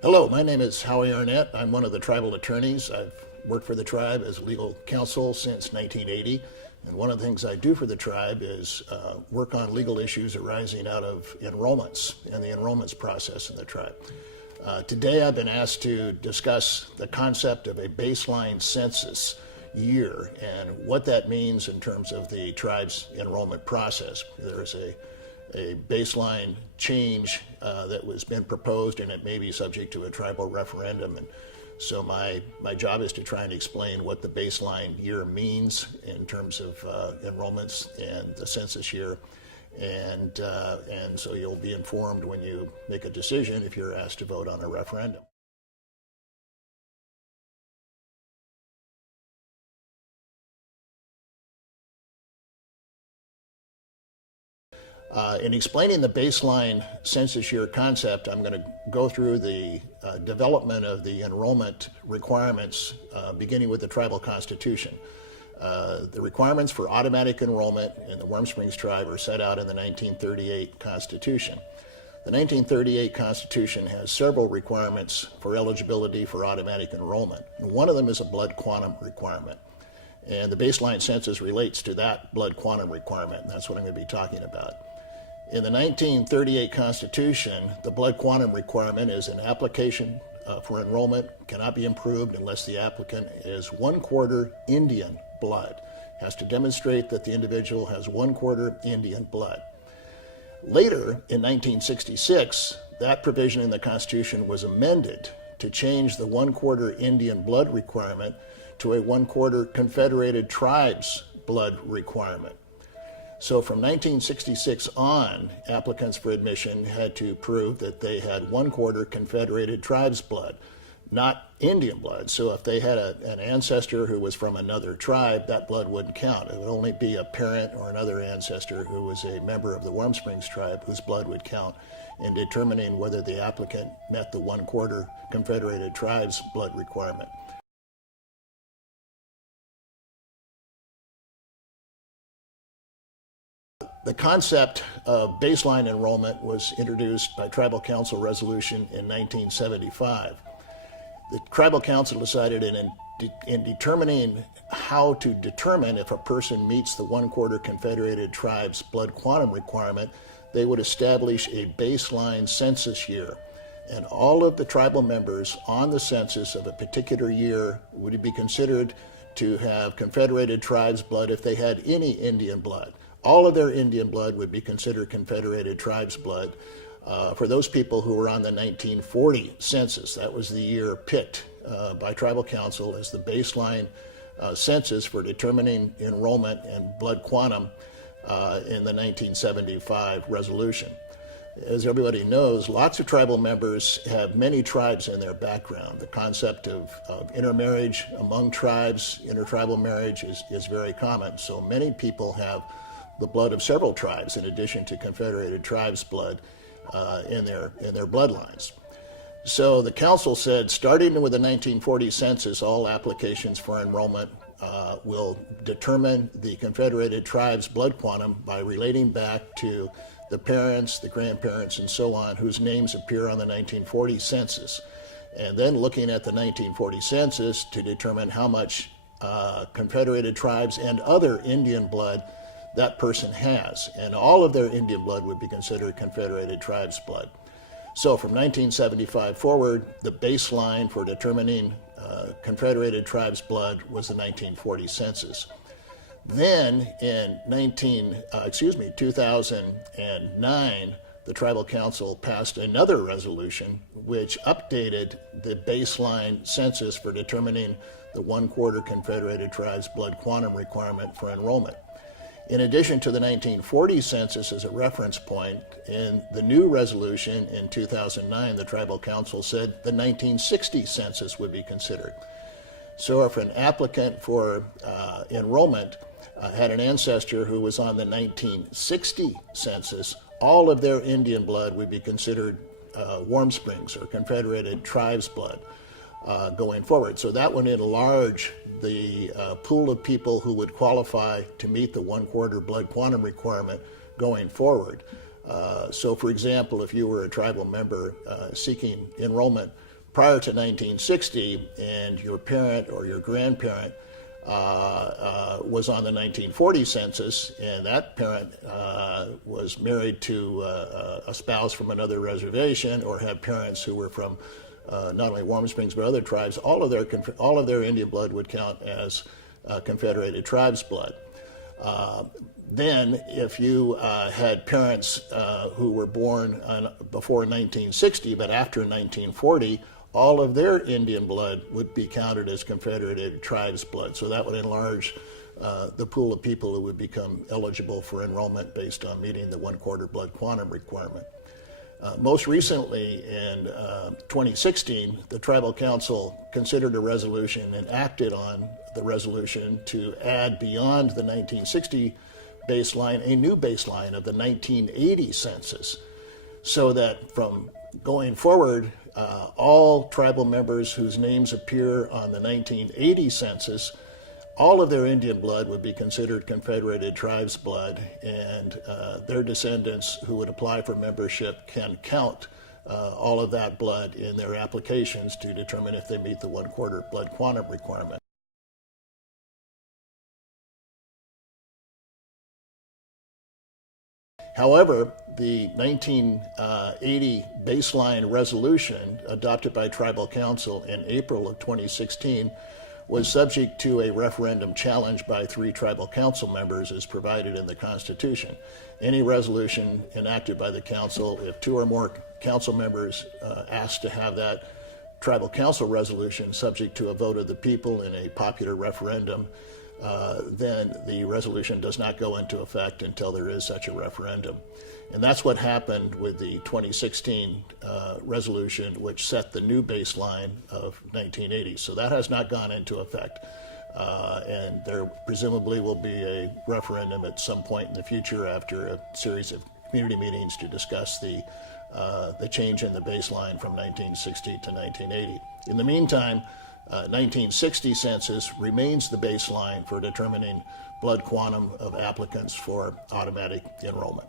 Hello, my name is Howie Arnett. I'm one of the tribal attorneys. I've worked for the tribe as legal counsel since 1980. And one of the things I do for the tribe is work on legal issues arising out of enrollments and the enrollments process in the tribe. Today I've been asked to discuss the concept of a baseline census year and what that means in terms of the tribe's enrollment process. There's a baseline change that was been proposed, and it may be subject to a tribal referendum. And so my job is to try and explain what the baseline year means in terms of enrollments and the census year. And so you'll be informed when you make a decision if you're asked to vote on a referendum. In explaining the baseline census year concept, I'm going to go through the development of the enrollment requirements beginning with the tribal constitution. The requirements for automatic enrollment in the Warm Springs tribe are set out in the 1938 Constitution. The 1938 Constitution has several requirements for eligibility for automatic enrollment. And one of them is a blood quantum requirement. And the baseline census relates to that blood quantum requirement, and that's what I'm going to be talking about. In the 1938 Constitution, the blood quantum requirement is an application for enrollment cannot be improved unless the applicant is 1/4 Indian blood. Has to demonstrate that the individual has 1/4 Indian blood. Later, in 1966, that provision in the Constitution was amended to change the 1/4 Indian blood requirement to a 1/4 Confederated Tribes blood requirement. So from 1966 on, applicants for admission had to prove that they had 1/4 Confederated Tribes blood, not Indian blood. So if they had an ancestor who was from another tribe, that blood wouldn't count. It would only be a parent or another ancestor who was a member of the Warm Springs tribe whose blood would count in determining whether the applicant met the 1/4 Confederated Tribes blood requirement. The concept of baseline enrollment was introduced by Tribal Council resolution in 1975. The Tribal Council decided in determining how to determine if a person meets the 1/4 Confederated Tribes blood quantum requirement, they would establish a baseline census year. And all of the tribal members on the census of a particular year would be considered to have Confederated Tribes blood if they had any Indian blood. All of their Indian blood would be considered Confederated Tribes blood. For those people who were on the 1940 census, that was the year picked by Tribal Council as the baseline census for determining enrollment and blood quantum in the 1975 resolution. As everybody knows, lots of tribal members have many tribes in their background. The concept of intermarriage among tribes, intertribal marriage is very common. So many people have the blood of several tribes in addition to Confederated Tribes blood in their bloodlines. So the council said, starting with the 1940 census, all applications for enrollment will determine the Confederated Tribes blood quantum by relating back to the parents, the grandparents, and so on, whose names appear on the 1940 census. And then looking at the 1940 census to determine how much Confederated Tribes and other Indian blood that person has. And all of their Indian blood would be considered Confederated Tribes blood. So from 1975 forward, the baseline for determining Confederated Tribes blood was the 1940 census. Then in 2009, the Tribal Council passed another resolution which updated the baseline census for determining the 1/4 Confederated Tribes blood quantum requirement for enrollment. In addition to the 1940 census as a reference point, in the new resolution in 2009, the Tribal Council said the 1960 census would be considered. So if an applicant for enrollment had an ancestor who was on the 1960 census, all of their Indian blood would be considered Warm Springs or Confederated Tribes blood going forward. So that would enlarge the pool of people who would qualify to meet the 1/4 blood quantum requirement going forward. So for example, if you were a tribal member seeking enrollment prior to 1960 and your parent or your grandparent was on the 1940 census, and that parent was married to a spouse from another reservation, or had parents who were from not only Warm Springs but other tribes, all of their Indian blood would count as Confederated tribes blood. Then, if you had parents who were born before 1960 but after 1940, all of their Indian blood would be counted as Confederated tribes blood. So that would enlarge the pool of people who would become eligible for enrollment based on meeting the 1/4 blood quantum requirement. Most recently, in 2016, the Tribal Council considered a resolution and acted on the resolution to add beyond the 1960 baseline a new baseline of the 1980 census, so that from going forward, all tribal members whose names appear on the 1980 census, all of their Indian blood would be considered Confederated tribes blood, and their descendants who would apply for membership can count all of that blood in their applications to determine if they meet the 1/4 blood quantum requirement. However, the 1980 baseline resolution adopted by Tribal Council in April of 2016 was subject to a referendum challenge by 3 Tribal Council members as provided in the Constitution. Any resolution enacted by the Council, if 2 or more Council members ask to have that Tribal Council resolution subject to a vote of the people in a popular referendum, then the resolution does not go into effect until there is such a referendum. And that's what happened with the 2016 resolution, which set the new baseline of 1980. So that has not gone into effect. And there presumably will be a referendum at some point in the future after a series of community meetings to discuss the change in the baseline from 1960 to 1980. In the meantime, 1960 census remains the baseline for determining blood quantum of applicants for automatic enrollment.